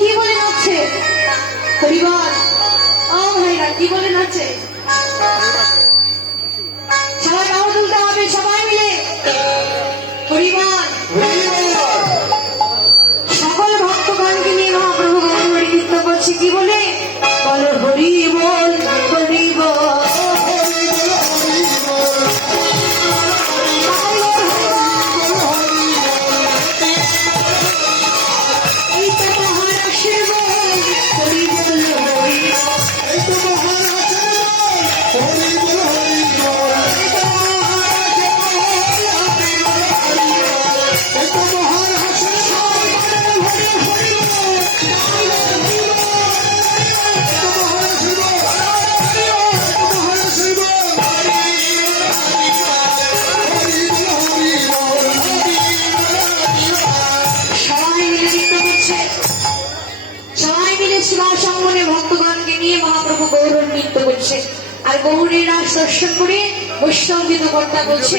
কি বলে নাচছে? হরিবল। ও ভাইরা কি বলে নাচছে? সবাই গাও তুলতে হবে, সবাই মিলে হরিবল। সকল ভক্তগণকে নিয়ে মহাপ্রভু গৌরহরি নৃত্য করছে কি বলে? বলো হরিবল হরিবল। মহাপ্রভু গৌরহরি নৃত্য করছে আর গৌরীর রাস দর্শন করে বৈষ্ণব গীতকর্তা বলছে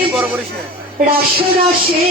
রাস রসে